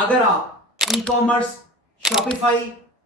अगर आप e commerce, Shopify,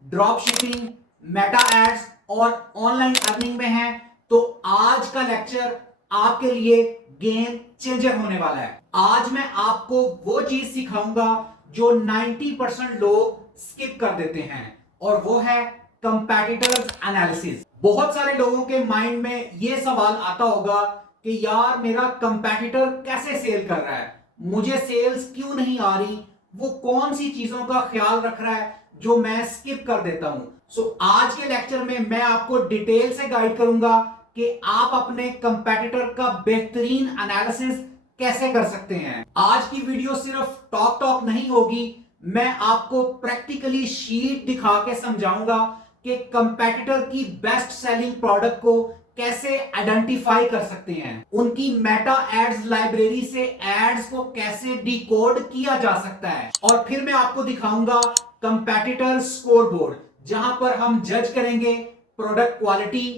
drop shipping, Meta ads और ऑनलाइन अर्निंग में हैं तो आज का लेक्चर आपके लिए गेम चेंजर होने वाला है। आज मैं आपको वो चीज सिखाऊंगा जो 90% लोग स्किप कर देते हैं और वो है कंपैटिटर्स एनालिसिस। बहुत सारे लोगों के माइंड में ये सवाल आता होगा कि यार मेरा कंपैटिटर कैसे सेल कर रहा है, मुझे सेल्स क्यों नहीं आ रही, वो कौन सी चीजों का ख्याल रख रहा है जो मैं स्किप कर देता हूं। सो आज के लेक्चर में मैं आपको डिटेल से गाइड करूंगा कि आप अपने कंपैटिटर का बेहतरीन एनालिसिस कैसे कर सकते हैं। आज की वीडियो सिर्फ टॉक टॉक नहीं होगी, मैं आपको प्रैक्टिकली शीट दिखा के समझाऊंगा कि कंपैटिटर की बेस्ट सेलिंग प्रोडक्ट को कैसे आइडेंटिफाई कर सकते हैं, उनकी मेटा एड्स लाइब्रेरी से एड्स को कैसे डिकोड किया जा सकता है, और फिर मैं आपको दिखाऊंगा कंपैटिटर स्कोर बोर्ड जहां पर हम जज करेंगे product quality,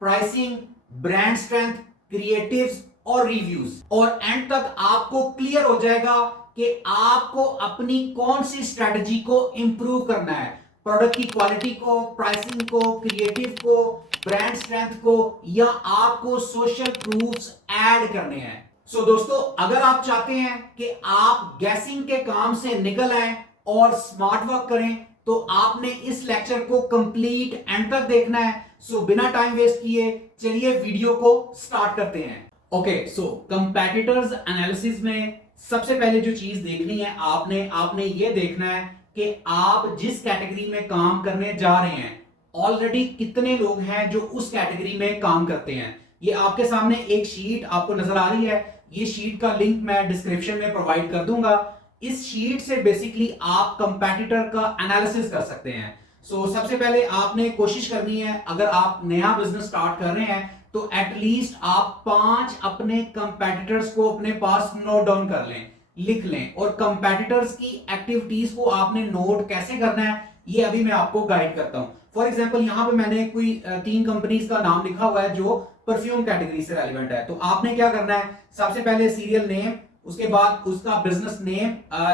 pricing, brand strength, creatives और रिव्यूज। और एंड तक आपको क्लियर हो जाएगा कि आपको अपनी कौन सी स्ट्रेटजी को इंप्रूव करना है, प्रोडक्ट की क्वालिटी को, प्राइसिंग को, क्रिएटिव को, ब्रांड स्ट्रेंथ को, या आपको सोशल प्रूफ्स ऐड करने हैं। सो दोस्तों, अगर आप चाहते हैं कि आप गैसिंग के काम से निकल आए और स्मार्ट वर्क करें तो आपने इस लेक्चर को कंप्लीट एंड तक देखना है। सो बिना टाइम वेस्ट किए चलिए वीडियो को स्टार्ट करते हैं। ओके, सो कंपैटिटर्स एनालिसिस में सबसे पहले जो चीज देखनी है आपने ये देखना है कि आप जिस कैटेगरी में काम करने जा रहे हैं ऑलरेडी कितने लोग हैं जो उस कैटेगरी में काम करते हैं। ये आपके सामने एक शीट आपको नजर आ रही है, ये शीट का लिंक मैं डिस्क्रिप्शन में प्रोवाइड कर दूंगा। इस शीट से बेसिकली आप कंपैटिटर का एनालिसिस कर सकते हैं। सो सबसे पहले आपने कोशिश करनी है, अगर आप नया बिजनेस स्टार्ट कर रहे हैं तो एटलीस्ट आप 5 अपने कंपैटिटर्स को अपने पास नोट डाउन कर लें, लिख लें, और कंपैटिटर्स की एक्टिविटीज को आपने नोट कैसे करना है ये अभी मैं आपको गाइड करता हूं। फॉर एग्जांपल यहां पे मैंने कोई 3 कंपनीज का नाम लिखा हुआ है जो परफ्यूम कैटेगरी से रेलेवेंट है। तो आपने क्या करना है, सबसे पहले सीरियल नेम, उसके बाद उसका बिजनेस नेम,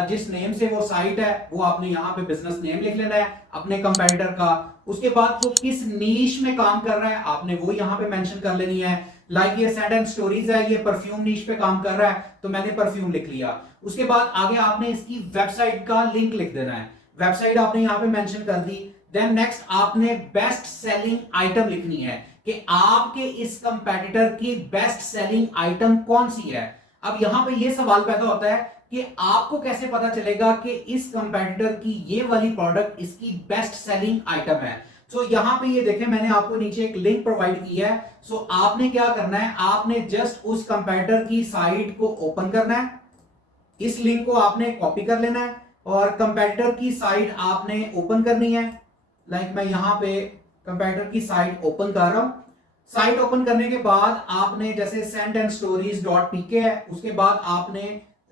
जिस नेम से वो साइट है वो आपने यहाँ पे बिजनेस नेम लिख लेना है अपने कंपैटिटर का। उसके बाद वो किस नीश में काम कर रहा है आपने वो यहाँ पे मेंशन कर लेनी है। लाइक ये सैंड एंड स्टोरीज है, ये परफ्यूम नीश पे काम कर रहा है तो मैंने परफ्यूम लिख लिया। उसके बाद आगे आपने इसकी वेबसाइट का लिंक लिख देना है, वेबसाइट आपने यहाँ पे मेंशन कर दी। देन नेक्स्ट आपने बेस्ट सेलिंग आइटम लिखनी है कि आपके इस कंपैटिटर की बेस्ट सेलिंग आइटम कौन सी है। अब यहां पे ये सवाल पैदा होता है कि आपको कैसे पता चलेगा कि इस कंपैटिटर की ये वाली प्रोडक्ट इसकी बेस्ट सेलिंग आइटम है। सो यहां पे ये देखें, मैंने आपको नीचे एक लिंक प्रोवाइड किया है। सो आपने क्या करना है, आपने जस्ट उस कंपैटिटर की साइट को ओपन करना है, इस लिंक को आपने कॉपी कर लेना है और कंपैटिटर की साइट आपने ओपन करनी है। लाइक मैं यहां पे कंपैटिटर की साइट ओपन कर रहा हूं। साइट ओपन करने के बाद आपने जैसे sand and stories dot PK है, उसके बाद आपने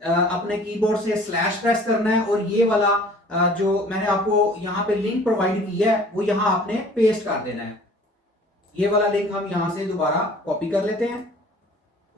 अपने कीबोर्ड से स्लैश प्रेस करना है और ये वाला जो मैंने आपको यहाँ पे लिंक प्रोवाइड किया है वो यहाँ आपने पेस्ट कर देना है। ये वाला लिंक हम यहाँ से दोबारा कॉपी कर लेते हैं।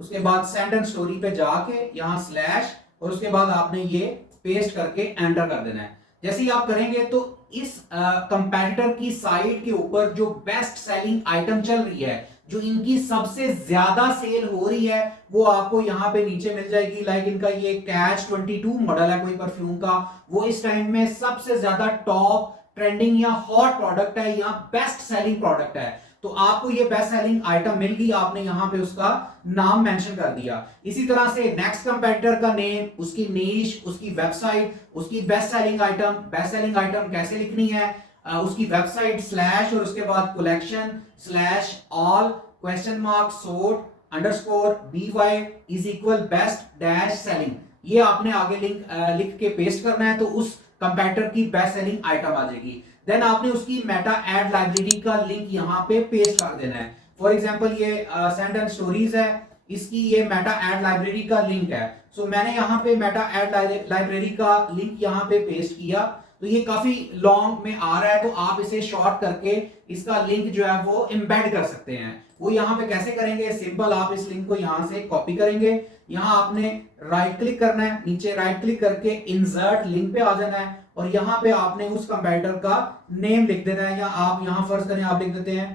उसके बाद सेंड एंड स्टोरी पे जाके यहाँ स्लैश और उसके बाद आपने ये पेस्ट करके एंटर कर देना है। जैसे ही आप करेंगे तो इस कंपैटिटर की साइट के ऊपर जो बेस्ट सेलिंग आइटम चल रही है, जो इनकी सबसे ज्यादा सेल हो रही है, वो आपको यहाँ पे नीचे मिल जाएगी। लाइक इनका ये कैच 22 मॉडल है कोई परफ्यूम का, वो इस टाइम में सबसे ज्यादा टॉप ट्रेंडिंग या हॉट प्रोडक्ट है या बेस्ट सेलिंग प्रोडक्ट है। तो आपको ये बेस्ट सेलिंग आइटम मिल गई, आपने यहां पे उसका नाम मेंशन कर दिया। इसी तरह से नेक्स्ट कंपैटिटर का नेम, उसकी नीश, उसकी वेबसाइट, उसकी बेस्ट सेलिंग आइटम कैसे लिखनी है, उसकी वेबसाइट स्लैश और उसके बाद collection slash all question mark sort underscore BY is equal best dash selling, ये आपने आगे लिंक लिख के पेस्ट करना है तो उस कंपैटिटर की बेस्ट सेलिंग आइटम आ जाएगी। देन आपने उसकी मेटा एड लाइब्रेरी का लिंक यहाँ पे पेस्ट कर देना है। फॉर एग्जांपल ये सेंड एंड स्टोरीज है, इसकी ये मेटा एड लाइब्रेरी का लिंक है। सो मैंने यहाँ पे मेटा एड लाइब्रेरी का लिंक यहाँ पे पेस्ट किया। तो ये काफी लॉन्ग में आ रहा है, तो आप इसे शॉर्ट करके इसका लिंक जो है वो एम्बेड कर सकते हैं। वो यहाँ पे कैसे करेंगे, सिंपल, आप इस लिंक को यहाँ से कॉपी करेंगे, यहाँ आपने राइट क्लिक करना है, नीचे राइट क्लिक करके इंसर्ट लिंक पे आ जाना है और यहाँ पे आपने उस कंपैरेटर का नेम लिख देना है, या आप यहाँ फर्ज करें आप लिख देते हैं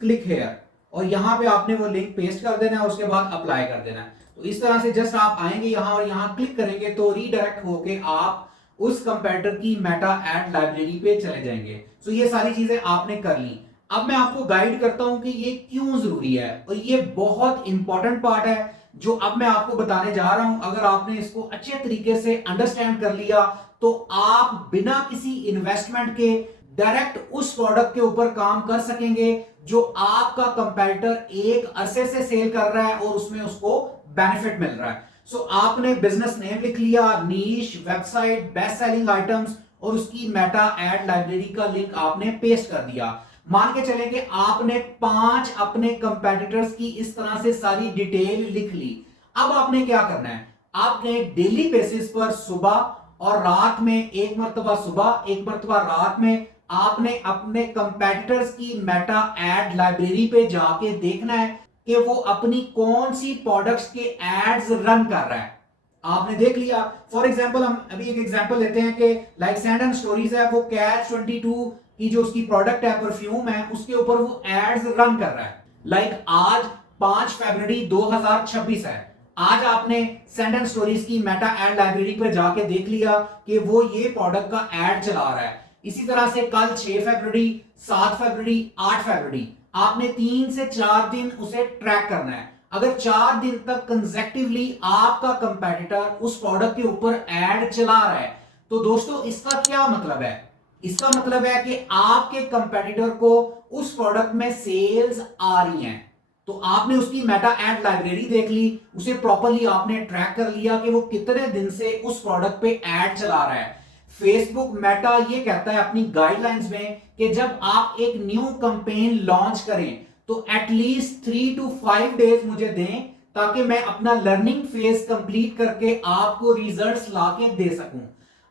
क्लिक हेयर, और यहाँ पे आपने वो लिंक पेस्ट कर देना है, उसके बाद अप्लाई कर देना है। तो इस तरह से जस्ट आप आएंगे यहाँ और यहाँ क्लिक करेंगे तो रीडायरेक्ट होके आप उस कंपैरेटर की मेटा एड लाइब्रेरी पे चले जाएंगे। तो ये सारी चीजें आपने कर ली। अब मैं आपको गाइड करता हूं कि ये क्यों जरूरी है, और ये बहुत इंपॉर्टेंट पार्ट है जो अब मैं आपको बताने जा रहा हूं। अगर आपने इसको अच्छे तरीके से अंडरस्टैंड कर लिया तो आप बिना किसी इन्वेस्टमेंट के डायरेक्ट उस प्रोडक्ट के ऊपर काम कर सकेंगे जो आपका कंपैरेटर एक अरसे से सेल कर रहा है और उसमें उसको बेनिफिट मिल रहा है। सो आपने बिजनेस नेम लिख लिया, नीश, वेबसाइट, बेस्ट सेलिंग आइटम्स और उसकी मेटा एड लाइब्रेरी का लिंक आपने पेस्ट कर दिया। मान के चले कि आपने 5 अपने कंपेटिटर्स की इस तरह से सारी डिटेल लिख ली। अब आपने क्या करना है, आपने डेली बेसिस पर सुबह और रात में, एक मर्तबा सुबह एक मर्तबा रात में, आपने अपने कंपेटिटर्स की मेटा एड लाइब्रेरी पे जाके देखना है कि वो अपनी कौन सी प्रोडक्ट्स के एड्स रन कर रहा है। आपने देख लिया, फॉर एग्जांपल हम अभी एक एग्जांपल लेते हैं कि लाइक सैंड एंड स्टोरीज है, वो कैच 22 की जो उसकी प्रोडक्ट है, परफ्यूम है, उसके ऊपर वो एड्स रन कर रहा है। लाइक आज 5 फरवरी 2026 है, आज आपने सैंड एंड स्टोरीज की मेटा एड लाइब्रेरी पर जाके देख लिया कि वो ये प्रोडक्ट का एड चला रहा है। इसी तरह से कल 6 फरवरी, 7 फरवरी, 8 फरवरी, आपने 3 से 4 दिन उसे ट्रैक करना है। अगर 4 दिन तक कंसेक्टिवली आपका कंपेटिटर उस प्रोडक्ट के ऊपर एड चला रहा है, तो दोस्तों इसका क्या मतलब है, इसका मतलब है कि आपके कंपेटिटर को उस प्रोडक्ट में सेल्स आ रही हैं। तो आपने उसकी मेटा एड लाइब्रेरी देख ली, उसे प्रॉपर्ली आपने ट्रैक कर लिया कि वो कितने दिन से उस प्रोडक्ट पे एड चला रहा है। फेसबुक मेटा ये कहता है अपनी गाइडलाइंस में कि जब आप एक न्यू कैंपेन लॉन्च करें तो एटलीस्ट 3 to 5 डेज मुझे दें ताकि मैं अपना लर्निंग फेज कंप्लीट करके आपको रिजल्ट्स लाके दे सकूं।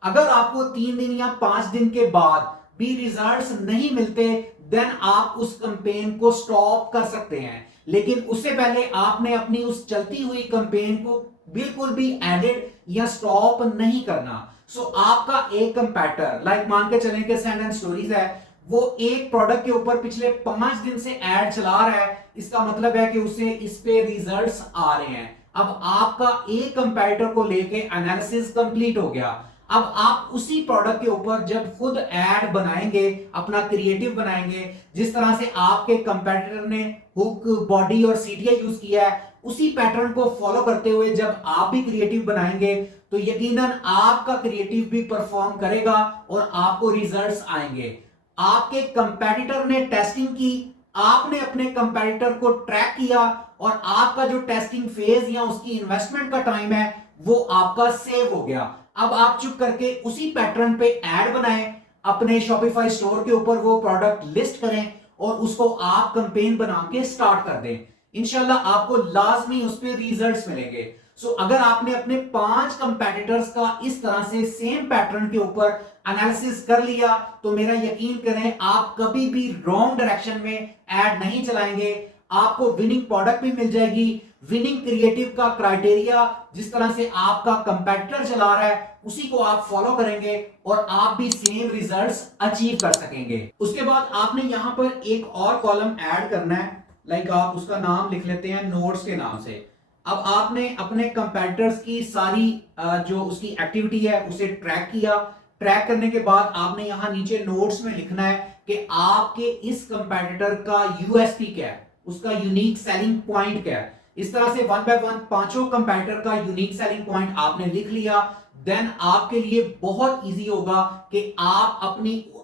अगर आपको 3 दिन या 5 दिन के बाद भी रिजल्ट्स नहीं मिलते, देन आप उस कैंपेन को स्टॉप कर सकते हैं, लेकिन उससे पहले आपने अपनी उस चलती हुई कैंपेन को बिल्कुल भी एडिट या स्टॉप नहीं करना। सो आपका एक कंपेटिटर, लाइक मान के चलें कि सैंड एंड स्टोरीज है, वो एक प्रोडक्ट के ऊपर पिछले 5 दिन से ऐड चला रहा है, इसका मतलब है कि उसे इस पे रिजल्ट्स आ रहे हैं। अब आपका एक कंपेटिटर को लेके एनालिसिस कंप्लीट हो गया। अब आप उसी प्रोडक्ट के ऊपर जब खुद ऐड बनाएंगे, अपना क्रिएटिव बनाएंगे, जिस तरह से आपके कंपेटिटर ने हुक, बॉडी और सीटीआई यूज किया है, उसी पैटर्न को फॉलो करते हुए जब आप भी क्रिएटिव बनाएंगे तो यकीनन आपका क्रिएटिव भी परफॉर्म करेगा और आपको रिजल्ट्स आएंगे। आपके कंपेटिटर ने टेस्टिंग की, आपने अपने कंपेटिटर को ट्रैक किया और आपका जो टेस्टिंग फेज या उसकी इन्वेस्टमेंट का टाइम है वो आपका सेव हो गया। अब आप चुप करके उसी पैटर्न पे ऐड बनाएं, अपने शॉपिफाई स्टोर के ऊपर वो प्रोडक्ट लिस्ट करें और उसको आप कैंपेन बना के स्टार्ट कर दें। इंशाल्लाह आपको लाजमी उस पे रिजल्ट्स मिलेंगे। सो अगर आपने अपने 5 कंपेटिटर्स का इस तरह से सेम पैटर्न के ऊपर एनालिसिस कर लिया तो मेरा यकीन करें आप कभी भी रॉन्ग डायरेक्शन में ऐड नहीं चलाएंगे। आपको विनिंग प्रोडक्ट भी मिल जाएगी, विनिंग क्रिएटिव का क्राइटेरिया जिस तरह से आपका कंपेटिटर चला रहा है उसी को आप फॉलो करेंगे और आप भी सेम रिजल्ट्स अचीव कर सकेंगे। उसके बाद आपने यहां पर एक और कॉलम ऐड करना है, लाइक आप उसका नाम लिख लेते हैं नोट्स के नाम से। अब आपने अपने कंपेटिटर्स की सारी जो उसकी एक्टिविटी है उसे ट्रैक किया। ट्रैक करने के बाद आपने यहां नीचे नोट्स में लिखना है कि आपके इस कंपेटिटर का यूएसपी क्या है, उसका यूनिक सेलिंग पॉइंट क्या है। इस तरह से 1 बाय 1 पांचों कंपेटिटर का यूनिक सेलिंग पॉइंट आपने लिख लिया। देन आपके लिए बहुत इजी होगा कि आप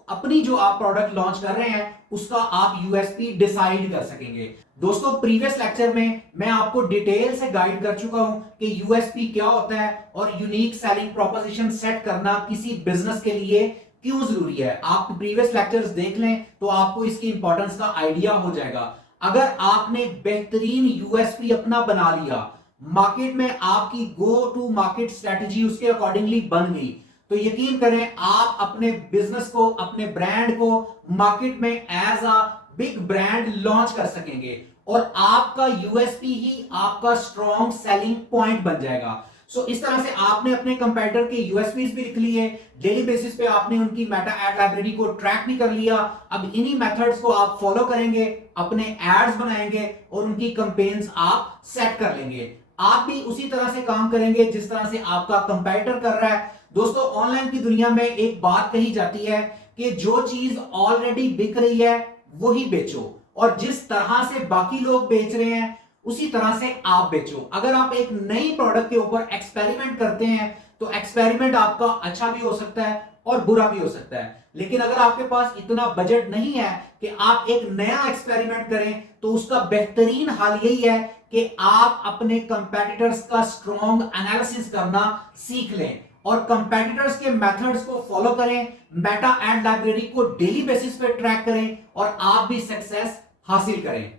अपनी जो आप प्रोडक्ट लॉन्च कर रहे हैं उसका आप यूएसपी डिसाइड कर सकेंगे। दोस्तों प्रीवियस लेक्चर में मैं आपको डिटेल से गाइड कर चुका हूं कि यूएसपी क्या होता है और यूनिक सेलिंग प्रोपोजिशन सेट करना किसी बिजनेस के लिए क्यों जरूरी है। आप प्रीवियस लेक्चर्स देख लें तो आपको इसकी इंपॉर्टेंस का आइडिया हो जाएगा। अगर आपने बेहतरीन यूएसपी अपना बना लिया, मार्केट में आपकी गो टू मार्केट स्ट्रेटजी उसके अकॉर्डिंगली बन गई, तो यकीन करें आप अपने बिजनेस को, अपने ब्रांड को मार्केट में as a big brand launch कर सकेंगे और आपका यूएसपी ही आपका स्ट्रॉन्ग सेलिंग पॉइंट बन जाएगा। सो इस तरह से आपने अपने कंपेटिटर के यूएसपीज भी लिख लिए, डेली बेसिस पे आपने उनकी मेटा एड लाइब्रेरी को ट्रैक भी कर लिया। अब इन्हीं मेथड्स को आप फॉलो करेंगे, अपने एड्स बनाएंगे और उनकी कैंपेन्स आप सेट कर लेंगे। आप भी उसी तरह से काम करेंगे जिस तरह से आपका कंपेटिटर कर रहा है। दोस्तों, ऑनलाइन की दुनिया में एक बात कही जाती है कि जो चीज ऑलरेडी बिक रही है वही बेचो, और जिस तरह से बाकी लोग बेच रहे हैं उसी तरह से आप बेचो। अगर आप एक नई प्रोडक्ट के ऊपर एक्सपेरिमेंट करते हैं तो एक्सपेरिमेंट आपका अच्छा भी हो सकता है और बुरा भी हो सकता है, लेकिन अगर आपके पास इतना बजट नहीं है कि आप एक नया एक्सपेरिमेंट करें तो उसका बेहतरीन हाल यही है कि आप अपने कंपेटिटर्स का स्ट्रॉन्ग एनालिसिस करना सीख लें और कंपेटिटर्स के मेथड्स को फॉलो करें, मेटा एड लाइब्रेरी को डेली बेसिस पे ट्रैक करें और आप भी सक्सेस हासिल करें।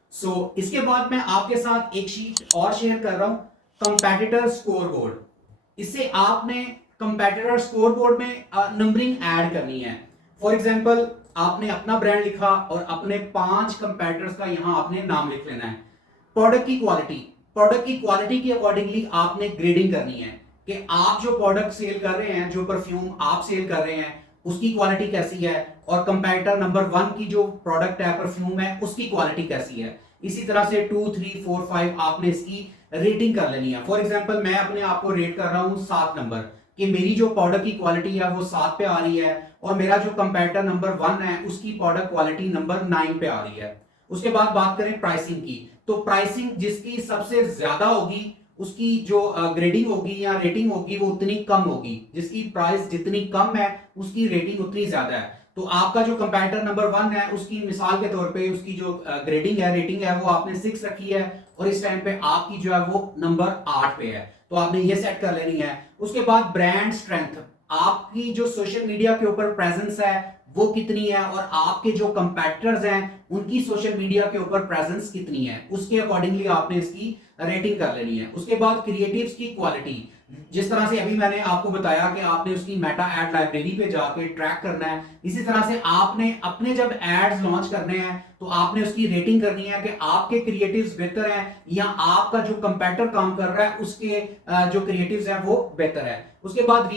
इसके बाद मैं आपके साथ एक शीट और शेयर कर रहा हूं, कंपेटिटर स्कोर बोर्ड। इससे आपने कंपेटिटर स्कोर बोर्ड में नंबरिंग ऐड करनी है। फॉर एग्जांपल, आपने अपना ब्रांड लिखा और अपने 5 कंपेटिटर्स का यहां आपने नाम लिख लेना है। प्रोडक्ट की क्वालिटी के अकॉर्डिंगली आपने ग्रेडिंग करनी है कि आप जो प्रोडक्ट सेल कर रहे हैं, जो परफ्यूम आप सेल कर रहे हैं, उसकी क्वालिटी कैसी है, और कंपेटिटर नंबर 1 की जो प्रोडक्ट है, परफ्यूम है, उसकी क्वालिटी कैसी है। इसी तरह से 2, 3, 4, 5 आपने इसकी रेटिंग कर लेनी है। फॉर एग्जांपल, मैं अपने आप को रेट कर रहा हूं 7 नंबर, कि मेरी जो प्रोडक्ट की क्वालिटी है वो 7 पे आ रही है और मेरा जो कंपेटिटर नंबर 1 है उसकी प्रोडक्ट क्वालिटी नंबर 9 पे आ रही है। उसके बाद बात करें प्राइसिंग की, तो प्राइसिंग जिसकी सबसे ज्यादा होगी उसकी जो ग्रेडिंग होगी या रेटिंग होगी वो उतनी कम होगी, जिसकी प्राइस जितनी कम है उसकी रेटिंग उतनी ज्यादा है। तो आपका जो कंपेटिटर नंबर 1 है उसकी मिसाल के तौर पे उसकी जो ग्रेडिंग है, रेटिंग है, वो आपने 6 रखी है और इस टाइम पे आपकी जो है वो नंबर 8 पे है, तो आपने ये सेट कर लेनी है। उसके बाद ब्रांड स्ट्रेंथ, आपकी जो सोशल मीडिया के ऊपर प्रेजेंस है वो कितनी है और आपके जो कंपेटिटर्स हैं उनकी सोशल मीडिया के ऊपर प्रेजेंस कितनी है, उसके अकॉर्डिंगली आपने इसकी रेटिंग कर लेनी है। उसके बाद क्रिएटिव्स की क्वालिटी, जिस तरह से अभी मैंने आपको बताया कि आपने उसकी मेटा एड लाइब्रेरी पे जाके ट्रैक करना है, इसी तरह से आपने अपने जब एड्स लॉन्च करने हैं तो आपने उसकी रेटिंग करनी है कि आपके क्रिएटिव्स बेहतर हैं या आपका जो कंपेटिटर काम कर रहा है उसके जो क्रिएटिव्स हैं वो बेहतर है। उसके बाद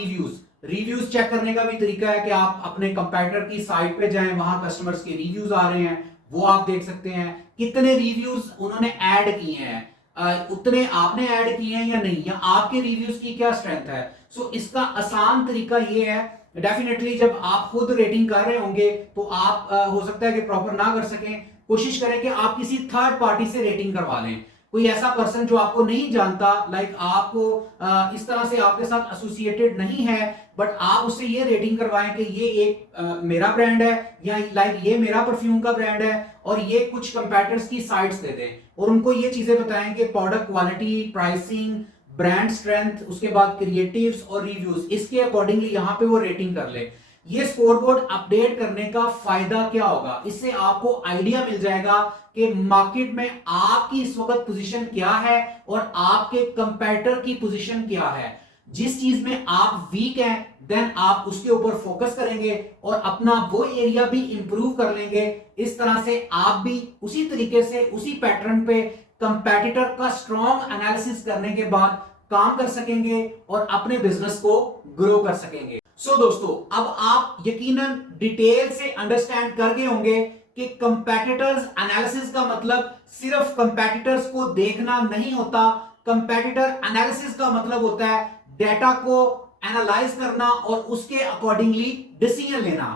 रिव्यूज चेक करने का भी तरीका है कि आप अपने कंपेटिटर की साइट पे जाएं, वहां कस्टमर्स के रिव्यूज आ रहे हैं वो आप देख सकते हैं, कितने रिव्यूज उन्होंने ऐड किए हैं, उतने आपने ऐड किए हैं या नहीं, या आपके रिव्यूज की क्या स्ट्रेंथ है। इसका आसान तरीका ये है, डेफिनेटली जब आप खुद रेटिंग कर रहे होंगे तो आप हो सकता है कि प्रॉपर ना कर सकें, कोशिश करें कि आप किसी थर्ड पार्टी से रेटिंग करवा लें, कोई ऐसा पर्सन जो आपको नहीं जानता, लाइक आपको इस तरह से आपके साथ एसोसिएटेड नहीं है, बट आप उससे ये रेटिंग करवाएं कि ये एक मेरा ब्रांड है या लाइक ये मेरा परफ्यूम का ब्रांड है और ये कुछ कंपेटिटर्स की साइट्स दे दें और उनको ये चीजें बताएं कि product quality, pricing, brand strength, उसके बाद क्रिएटिव्स और रिव्यूज, इसके अकॉर्डिंगली यहां पे वो रेटिंग कर ले। ये स्कोरबोर्ड अपडेट करने का फायदा क्या होगा, इससे आपको आइडिया मिल जाएगा कि मार्केट में आपकी इस वक्त पोजीशन क्या है और आपके कंपेटिटर की पोजीशन क्या है। जिस चीज में आप वीक हैं देन आप उसके ऊपर फोकस करेंगे और अपना वो एरिया भी इंप्रूव कर लेंगे। इस तरह से आप भी उसी तरीके से उसी पैटर्न पे कंपेटिटर का स्ट्रॉन्ग एनालिसिस करने के बाद काम कर सकेंगे और अपने बिजनेस को ग्रो कर सकेंगे। दोस्तों, अब आप यकीनन डिटेल से अंडरस्टैंड कर गए होंगे कि कंपेटिटर्स एनालिसिस का मतलब सिर्फ कंपेटिटर्स को देखना नहीं होता। कंपेटिटर एनालिसिस का मतलब होता है डेटा को एनालाइज करना और उसके अकॉर्डिंगली डिसीजन लेना।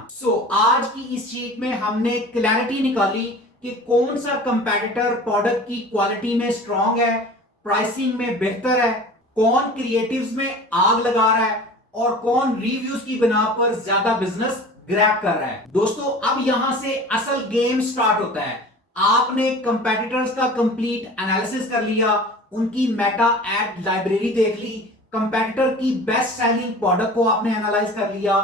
आज की इस शीट में हमने क्लैरिटी निकाली कि कौन सा कंपेटिटर प्रोडक्ट की क्वालिटी में स्ट्रांग है, प्राइसिंग में बेहतर है, कौन क्रिएटिव्स में आग लगा रहा है और कौन रिव्यूज की बिना पर ज्यादा बिजनेस ग्रैब कर रहा है। दोस्तों, अब यहां से असल गेम स्टार्ट होता है। आपने कंपेटिटर्स का कंप्लीट एनालिसिस कर लिया, उनकी मेटा एड लाइब्रेरी देख ली, कंपेटिटर की बेस्ट सेलिंग प्रोडक्ट को आपने एनालाइज कर लिया,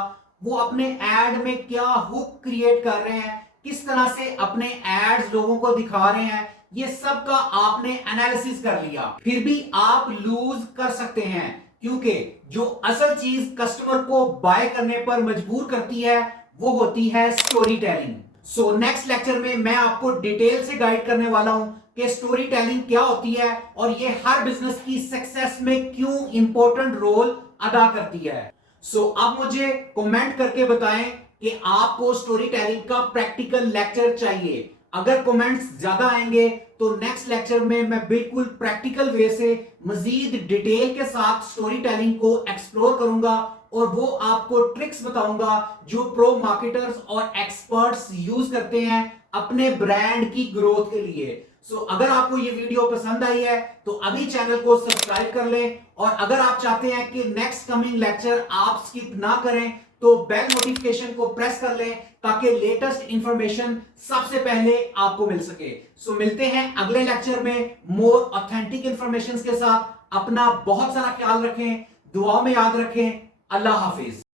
वो अपने एड में क्या हुक क्रिएट कर रहे हैं, किस तरह से अपने एड्स लोगों को दिखा रहे हैं, ये सब का आपने एनालिसिस कर लिया। फिर भी आप लूज कर सकते हैं क्योंकि जो असल चीज कस्टमर को बाय करने पर मजबूर करती है वो होती है story telling. So next lecture में मैं आपको डिटेल से गाइड करने वाला हूं कि स्टोरी टेलिंग क्या होती है और ये हर बिजनेस की सक्सेस में क्यों इंपॉर्टेंट रोल अदा करती है। सो अब मुझे कमेंट करके बताएं कि आपको स्टोरी टेलिंग का प्रैक्टिकल लेक्चर चाहिए। अगर कमेंट्स ज्यादा आएंगे तो नेक्स्ट लेक्चर में मैं बिल्कुल प्रैक्टिकल वे से मजीद डिटेल के साथ स्टोरी टेलिंग को एक्सप्लोर करूंगा और वो आपको ट्रिक्स बताऊंगा जो प्रो मार्केटर्स और एक्सपर्ट्स यूज करते हैं अपने ब्रांड की ग्रोथ के लिए। सो अगर आपको ये वीडियो पसंद आई है तो अभी चैनल को सब्सक्राइब कर लें और अगर आप चाहते हैं कि नेक्स्ट कमिंग लेक्चर आप स्किप ना करें तो बेल नोटिफिकेशन को प्रेस कर लें ताकि लेटेस्ट इंफॉर्मेशन सबसे पहले आपको मिल सके। सो मिलते हैं अगले लेक्चर में मोर ऑथेंटिक इंफॉर्मेशन के साथ। अपना बहुत सारा ख्याल रखें, दुआओं में याद रखें। अल्लाह हाफिज।